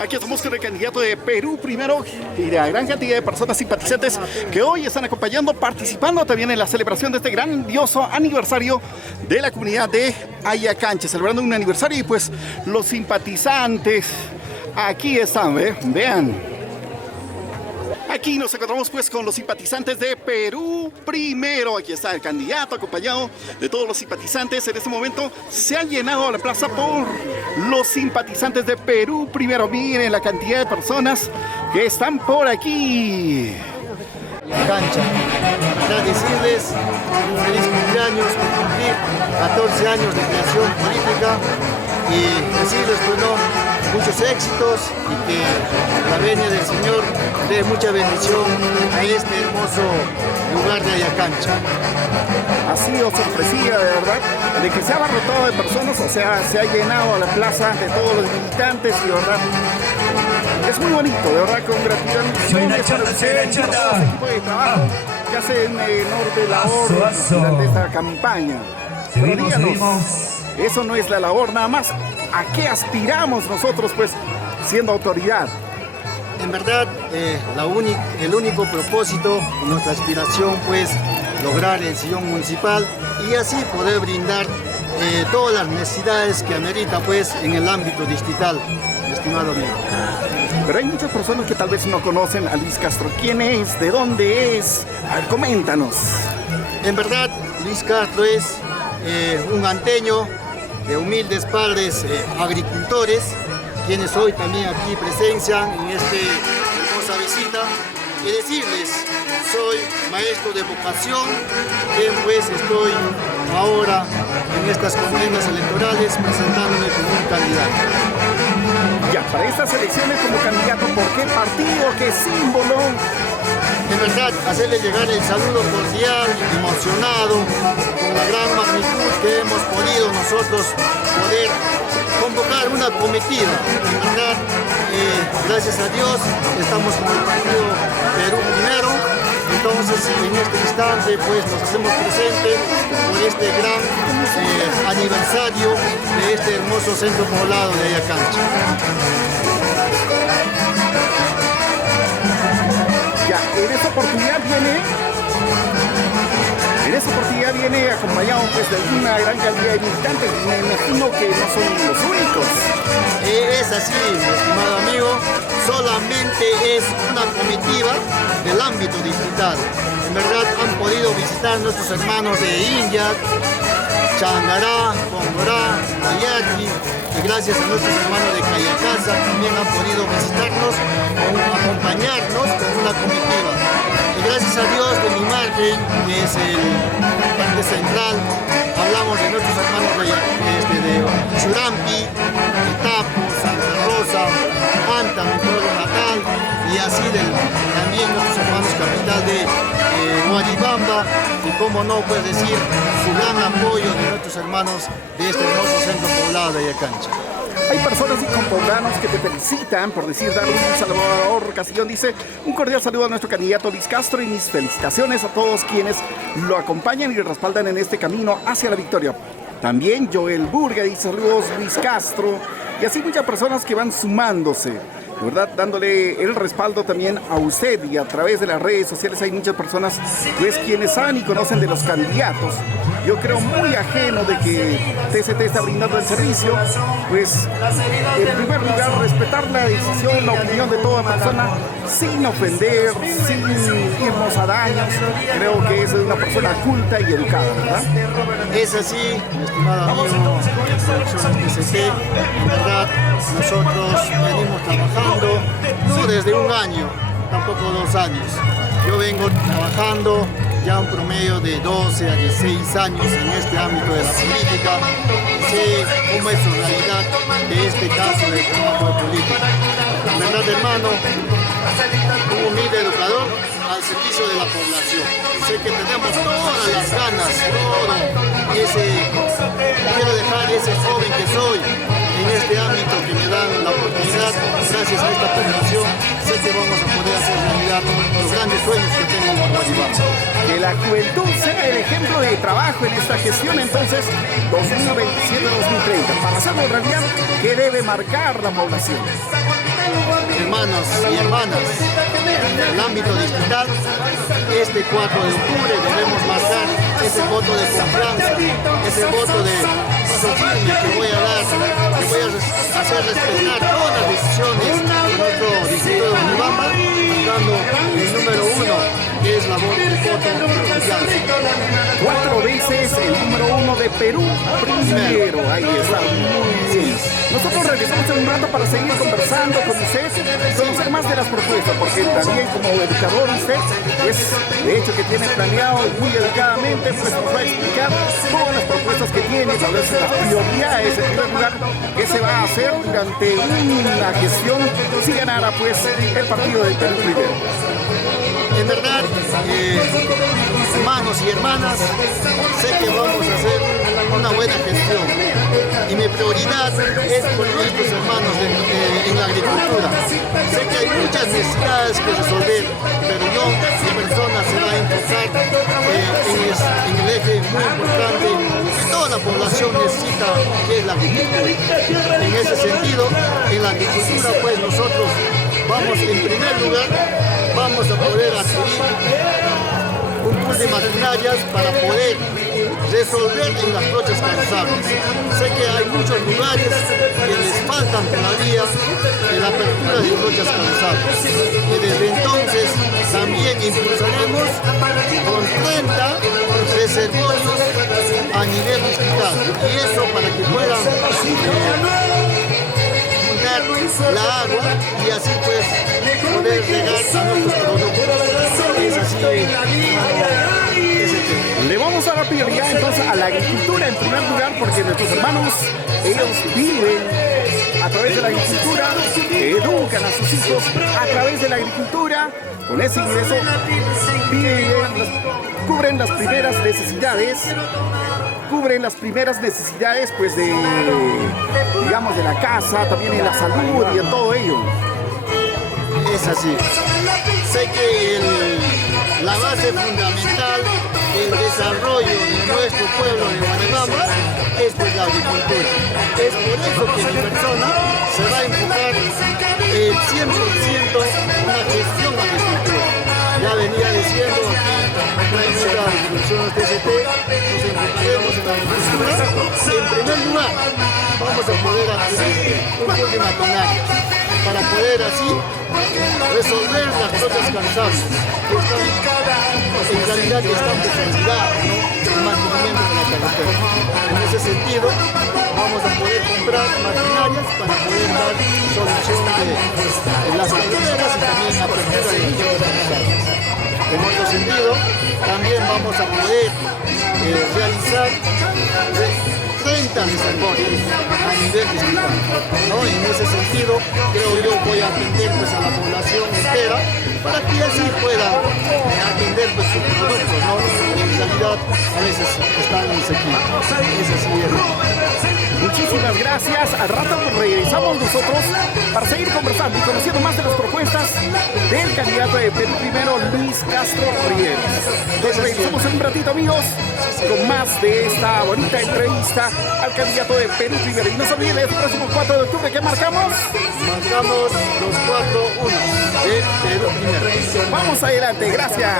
Aquí estamos con el candidato de Perú Primero y de la gran cantidad de personas simpatizantes que hoy están acompañando, participando también en la celebración de este grandioso aniversario de la comunidad de Ayacancha, celebrando un aniversario y pues los simpatizantes aquí están, vean. Aquí nos encontramos pues con los simpatizantes de Perú Primero. Aquí está el candidato acompañado de todos los simpatizantes. En este momento se ha llenado la plaza por los simpatizantes de Perú Primero. Miren la cantidad de personas que están por aquí. Cancha, para decirles un feliz cumpleaños por cumplir 14 años de creación política y decirles muchos éxitos y que la venia del Señor dé mucha bendición a este hermoso lugar de Ayacancha. Ha sido sorpresiva, de verdad, de que se ha abarrotado de personas, o sea, se ha llenado la plaza de todos los militantes y de verdad es muy bonito, de verdad, congratulaciones para ustedes, todo el equipo de trabajo que hace una enorme labor durante esta campaña. Pero díganos, eso no es la labor nada más. ¿A qué aspiramos nosotros, pues, siendo autoridad? En verdad, el único propósito, nuestra aspiración, pues, lograr el sillón municipal y así poder brindar todas las necesidades que amerita, pues, en el ámbito distrital, estimado amigo. Pero hay muchas personas que tal vez no conocen a Luis Castro. ¿Quién es? ¿De dónde es? A ver, coméntanos. En verdad, Luis Castro es un anteño de humildes padres agricultores, quienes hoy también aquí presencian en esta hermosa visita. Y decirles, soy maestro de vocación, que pues estoy ahora en estas contiendas electorales presentándome como un candidato. Ya, para estas elecciones como candidato, ¿por qué partido? ¿Qué símbolo? En verdad, hacerle llegar el saludo cordial, emocionado, con la gran magnitud que hemos podido nosotros poder convocar una comitiva. En verdad, gracias a Dios, estamos con el partido Perú Primero. Entonces, en este instante, pues nos hacemos presentes por este gran aniversario de este hermoso centro poblado de Ayacancha. Ya, en esta oportunidad viene acompañado pues de una gran cantidad de militantes. Me imagino que no son los únicos. Es así, mi estimado amigo, solamente es una comitiva del ámbito distrital. En verdad han podido visitar nuestros hermanos de India, Changará, Congorá, Ayaki, y gracias a nuestros hermanos de Cayacasa también han podido visitarnos, acompañarnos con una comitiva. Y gracias a Dios de mi margen, que es el parte central, hablamos de nuestros hermanos de Churampi, de Tapo, Santa Rosa, Anta, mi pueblo natal, y así también nuestros hermanos capital de Huaribamba, y como no puedes decir, su gran apoyo de nuestros hermanos de este hermoso centro poblado de Ayacancha. Hay personas y compoganos que te felicitan por decir Darwin Salvador Casillón dice: un cordial saludo a nuestro candidato Luis Castro y mis felicitaciones a todos quienes lo acompañan y respaldan en este camino hacia la victoria. También Joel Burga dice: saludos Luis Castro, y así muchas personas que van sumándose, ¿verdad? Dándole el respaldo también a usted, y a través de las redes sociales hay muchas personas pues quienes saben y conocen de los candidatos. Yo creo muy ajeno de que TCT está brindando el servicio, pues en primer lugar respetar la decisión, la opinión de toda persona sin ofender, sin irnos a daños. Creo que es una persona culta y educada, ¿verdad? Es así, mi estimado amigo de Producciones TCT. En verdad, nosotros venimos trabajando no desde un año, tampoco 2 años. Yo vengo trabajando ya un promedio de 12 a 16 años en este ámbito de la política y sé cómo es su realidad de este caso del trabajo de política. En verdad, hermano, un humilde educador al servicio de la población. Sé que tenemos todas las ganas, quiero dejar ese joven que soy en este ámbito que me dan la oportunidad, gracias a esta población, sé que vamos a poder hacer realidad lograr los grandes sueños que tengo en Guaribamba. Que la juventud sea el ejemplo de trabajo en esta gestión, entonces, 2027-2030. Para hacerlo realidad, ¿qué debe marcar la población? Hermanos y hermanas, en el ámbito distrital, este 4 de octubre debemos marcar ese voto de confianza, ese voto de paso firme que voy a dar, que voy a hacer respetar todas las decisiones de nuestro distrito de Guaribamba, dando el número 1, que es la voto de confianza. 4 veces el número 1 de Perú primero. Ahí está, muy bien. Nosotros regresamos en un rato para seguir conversando con usted, conocer más de las propuestas, porque también como educador usted, pues de hecho que tiene planeado muy educadamente, pues nos va a explicar todas las propuestas que tiene, tal vez las prioridades, en primer lugar, que se va a hacer durante una gestión si ganara pues el partido de Perú primero. En verdad, hermanos y hermanas, sé que vamos a hacer una buena gestión y mi prioridad es por nuestros hermanos en la agricultura. Sé que hay muchas necesidades que resolver, pero yo, mi persona, se va a enfocar en el eje muy importante que toda la población necesita, que es la agricultura. En ese sentido, en la agricultura, pues nosotros vamos en primer lugar, vamos a poder adquirir un pool de maquinarias para poder resolver en las trochas cansables. Sé que hay muchos lugares que les faltan todavía la apertura de trochas cansables. Y desde entonces también impulsaremos con 30 reservorios a nivel distrital. Y eso para que puedan la agua y así pues poder regar a nuestros productos. Es así. Le vamos a dar prioridad entonces a la agricultura en primer lugar, porque nuestros hermanos, ellos viven a través de la agricultura, educan a sus hijos a través de la agricultura, con ese ingreso cubren las primeras necesidades pues de, digamos, de la casa, también en la salud y en todo ello. Es así. Sé que la base fundamental del desarrollo de nuestro pueblo de Guaribamba es pues la agricultura. Es por eso que mi persona se va a enfocar 100% en una gestión agricultura. Ya venía diciendo aquí en la institución TCT, nos enfocaremos en la agricultura. En primer lugar, vamos a poder adquirir un poco de maquinaria para poder así resolver las trochas cansables que en realidad están desolidadas, ¿no? El mantenimiento de la carretera. En ese sentido, vamos a poder comprar maquinarias para poder dar solución de las carreteras y también apertura de las trochas cansables. En otro sentido, también vamos a poder realizar 30 reservorios a nivel distrital, ¿no? En ese sentido, creo yo voy a atender pues, a la población entera para que así puedan atender pues, sus productos, ¿no? En realidad a veces están en sequía. Es así. Muchísimas gracias. Al rato regresamos nosotros para seguir conversando y conociendo más de las propuestas del candidato de Perú primero, Luis Castro Rieros. Nos regresamos en un ratito, amigos, con más de esta bonita entrevista al candidato de Perú primero. Y no se olviden, el próximo 4 de octubre, ¿qué marcamos? Marcamos los 4-1 de Perú primero. Vamos adelante, gracias.